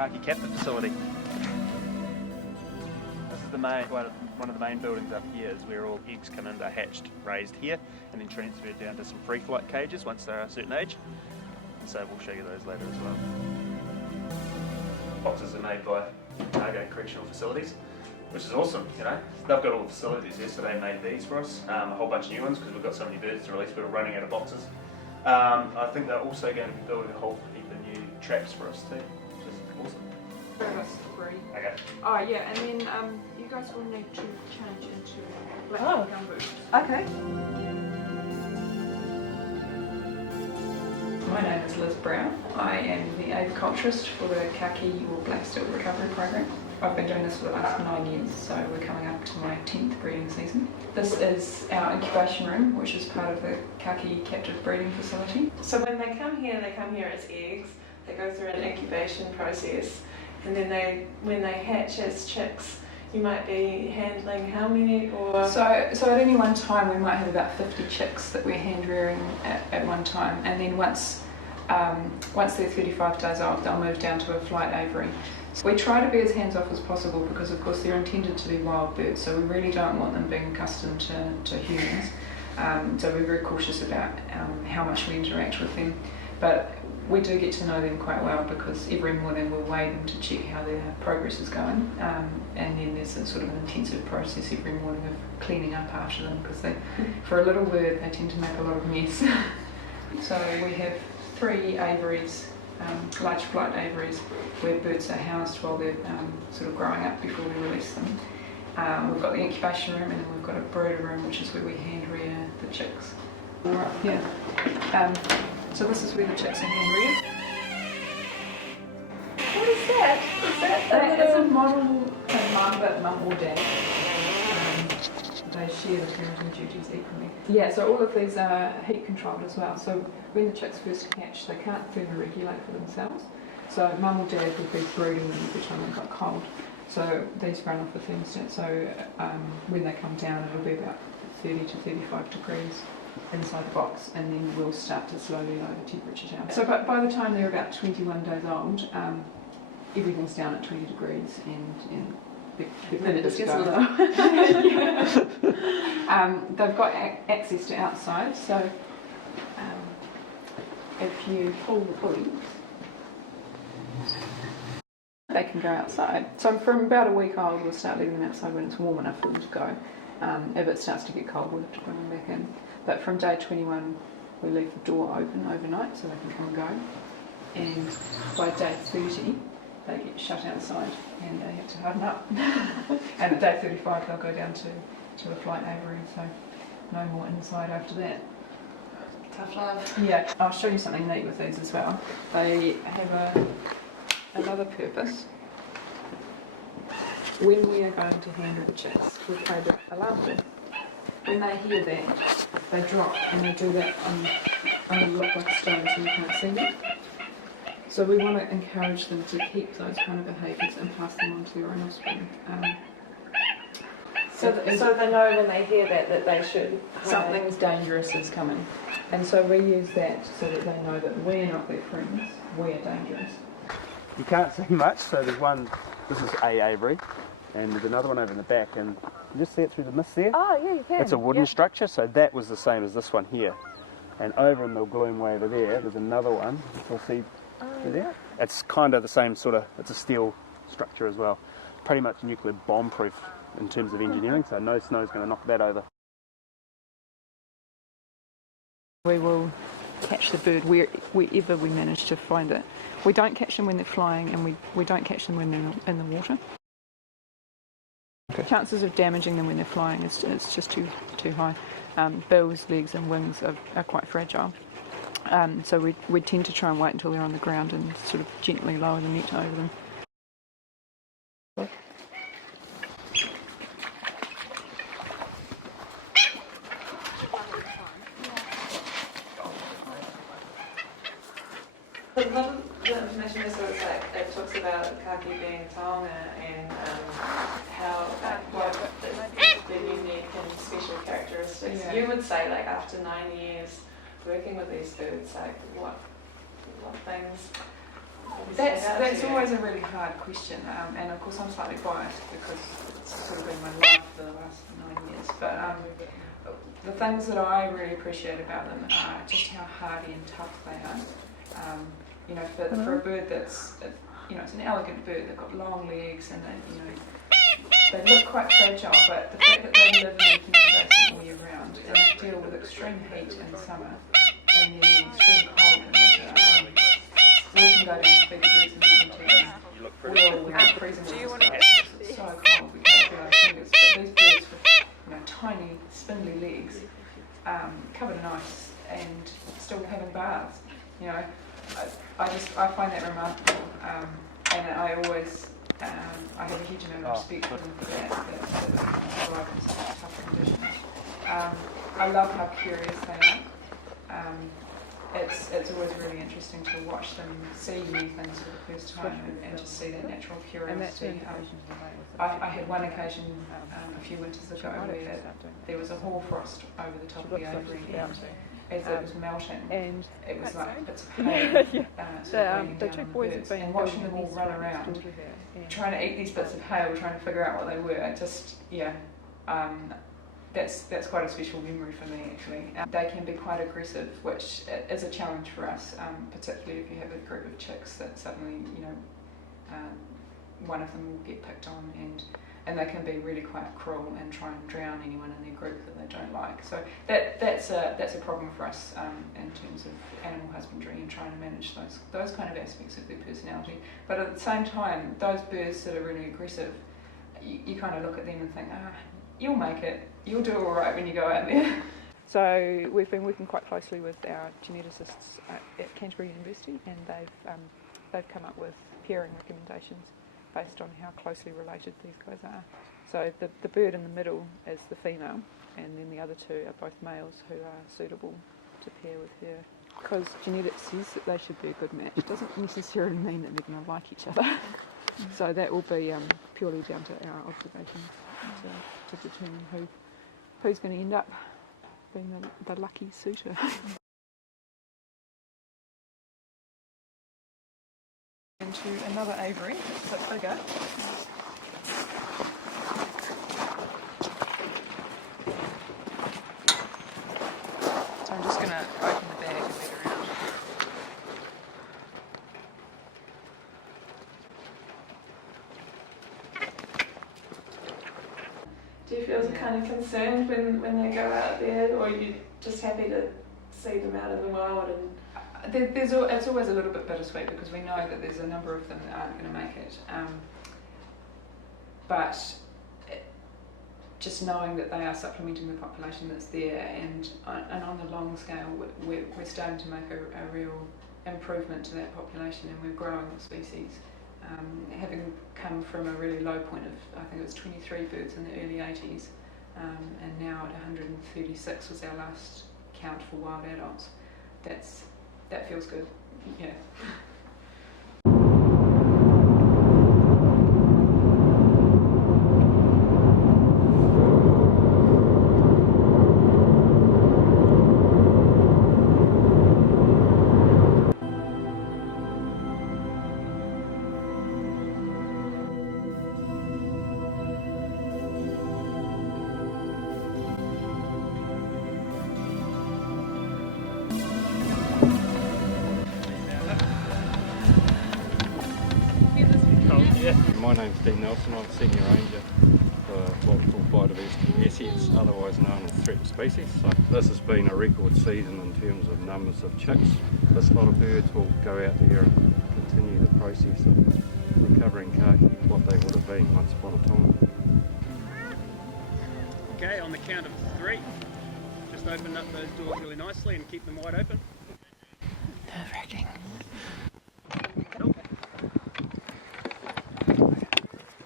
Kaki captive facility. This is the main one of the main buildings up here is where all eggs come in. They're hatched, raised here, and then transferred down to some free flight cages once they're a certain age. So we'll show you those later as well. Boxes are made by Cargo Correctional Facilities, which is awesome, you know. They've got all the facilities here, so they made these for us. A whole bunch of new ones because we've got so many birds to release, we're running out of boxes. I think they're also going to be building a whole heap of new traps for us too, which is awesome. Okay. Oh yeah, and then you guys will need to change into black gum boots. Okay. My name is Liz Brown. I am the aviculturist for the Kaki or black stilt recovery program. I've been doing this for the last 9 years, so we're coming up to my 10th breeding season. This is our incubation room, which is part of the Kaki captive breeding facility. So when they come here as eggs. They go through an incubation process, and then when they hatch as chicks, you might be handling how many, or? So at any one time we might have about 50 chicks that we're hand rearing at one time, and then once they're 35 days old, they'll move down to a flight aviary. So we try to be as hands off as possible because of course they're intended to be wild birds, so we really don't want them being accustomed to humans. So we're very cautious about how much we interact with them. But we do get to know them quite well because every morning we'll weigh them to check how their progress is going, and then there's a sort of an intensive process every morning of cleaning up after them because for a little bird they tend to make a lot of mess. So we have 3 aviaries, large flight aviaries, where birds are housed while they're sort of growing up before we release them. We've got the incubation room, and then we've got a brooder room, which is where we hand rear the chicks. Right here. So this is where the chicks are hand reared. What is that? It's a model mum or dad. They share the parenting duties equally. Yeah, so all of these are heat controlled as well. So when the chicks first hatch, they can't thermoregulate for themselves. So mum or dad would be brooding them every time they got cold. So these run off the thermostat. So when they come down, it'll be about 30 to 35 degrees inside the box, and then we'll start to slowly lower the temperature down. So by the time they're about 21 days old, everything's down at 20 degrees and they're just go. They've got access to outside, so if you pull the pulleys, they can go outside. So from about a week old, we'll start letting them outside when it's warm enough for them to go. If it starts to get cold, we'll have to bring them back in. But from day 21, we leave the door open overnight so they can come and go. And by day 30, they get shut outside and they have to harden up. And at day 35, they'll go down to a flight aviary, so no more inside after that. Tough love. Yeah, I'll show you something neat with these as well. They have another purpose. When we are going to handle the chicks, we've played the alarm call. When they hear that, they drop, and they do that on a look like a stone so you can't see them. So we want to encourage them to keep those kind of behaviours and pass them on to their own offspring. So they know when they hear that they should Something's dangerous is coming. And so we use that so that they know that we're not their friends, we're dangerous. You can't see much, so there's one, this is a aviary, and there's another one over in the back, and you just see it through the mist there? Oh yeah, you can. It's a wooden structure, so that was the same as this one here. And over in the gloom way over there, there's another one, you'll see there. It's kind of the same sort of, it's a steel structure as well. Pretty much nuclear bomb proof in terms of engineering, so no snow's going to knock that over. We will catch the bird wherever we manage to find it. We don't catch them when they're flying, and we don't catch them when they're in the water. Okay. Chances of damaging them when they're flying is just too high. Bills, legs and wings are quite fragile. So we tend to try and wait until they're on the ground and sort of gently lower the net over them. A lot of the information is sort of like, it talks about Kaki being a taonga and how what the unique and special characteristics. Yeah. You would say like after 9 years working with these birds, like what things That's always a really hard question, and of course I'm slightly biased because it's sort of been my life for the last 9 years. But the things that I really appreciate about them are just how hardy and tough they are. You know, for a bird that's, you know, it's an elegant bird. They've got long legs and they look quite fragile. But the fact that they live in the basin all year round and they deal with extreme heat in summer and then extreme cold in winter. We can go down to feed the birds in the winter and we'll get freezing. It's so cold we can't feel our fingers. But these birds with, you know, tiny spindly legs, covered in ice and still having baths, you know, I find that remarkable, and I always I have a huge amount of respect for them for that survive in such tough conditions. I love how curious they are. It's always really interesting to watch them see new things for the first time and just see that natural curiosity. I had one occasion a few winters ago where there was a hoarfrost over the top of the aviary, and as it was melting, and it was like bits of hail the two boys had been, and watching them all run around trying to eat these bits of hail, trying to figure out what they were. It just, that's quite a special memory for me actually. They can be quite aggressive, which is a challenge for us, particularly if you have a group of chicks that suddenly, you know, one of them will get picked on, and they can be really quite cruel and try and drown anyone in their group that they don't like. So that's a problem for us in terms of animal husbandry and trying to manage those kind of aspects of their personality. But at the same time, those birds that are really aggressive, you kind of look at them and think, you'll make it, you'll do all right when you go out there. So we've been working quite closely with our geneticists at Canterbury University, and they've come up with pairing recommendations based on how closely related these guys are. So the bird in the middle is the female, and then the other two are both males who are suitable to pair with her. Because genetics says that they should be a good match, doesn't necessarily mean that they're going to like each other. So that will be purely down to our observations to determine who's going to end up being the lucky suitor. Into another aviary that's a bit bigger. So I'm just going to open the bag and let her out. Do you feel kind of concerned when they go out there, or are you just happy to see them out in the wild? And it's always a little bit bittersweet because we know that there's a number of them that aren't going to make it. But just knowing that they are supplementing the population that's there, and on the long scale, we're starting to make a real improvement to that population, and we're growing the species. Having come from a really low point of, I think it was 23 birds in the early 80s, and now at 136 was our last count for wild adults. That feels good, yeah. My name's Dean Nelson. I'm Senior Ranger for what we call biodiversity assets, otherwise known as threatened species. So this has been a record season in terms of numbers of chicks. This lot of birds will go out there and continue the process of recovering kaki, what they would have been once upon a time. Okay, on the count of 3, just open up those doors really nicely and keep them wide open. Nerve-wracking.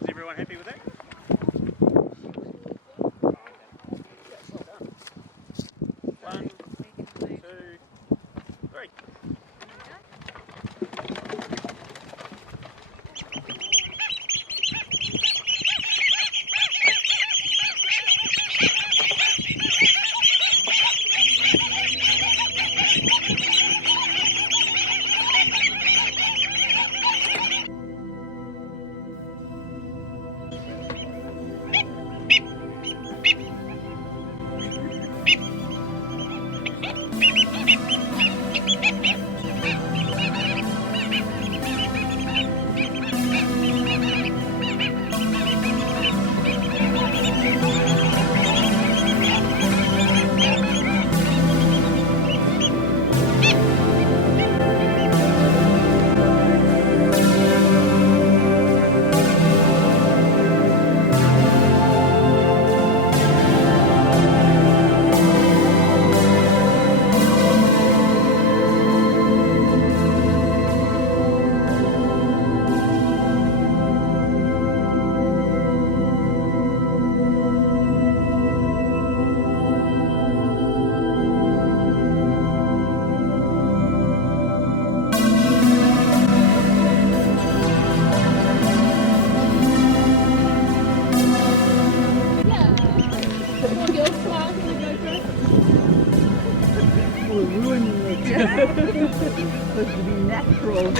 Is everyone happy with that? One, 2, 3. Supposed to be natural.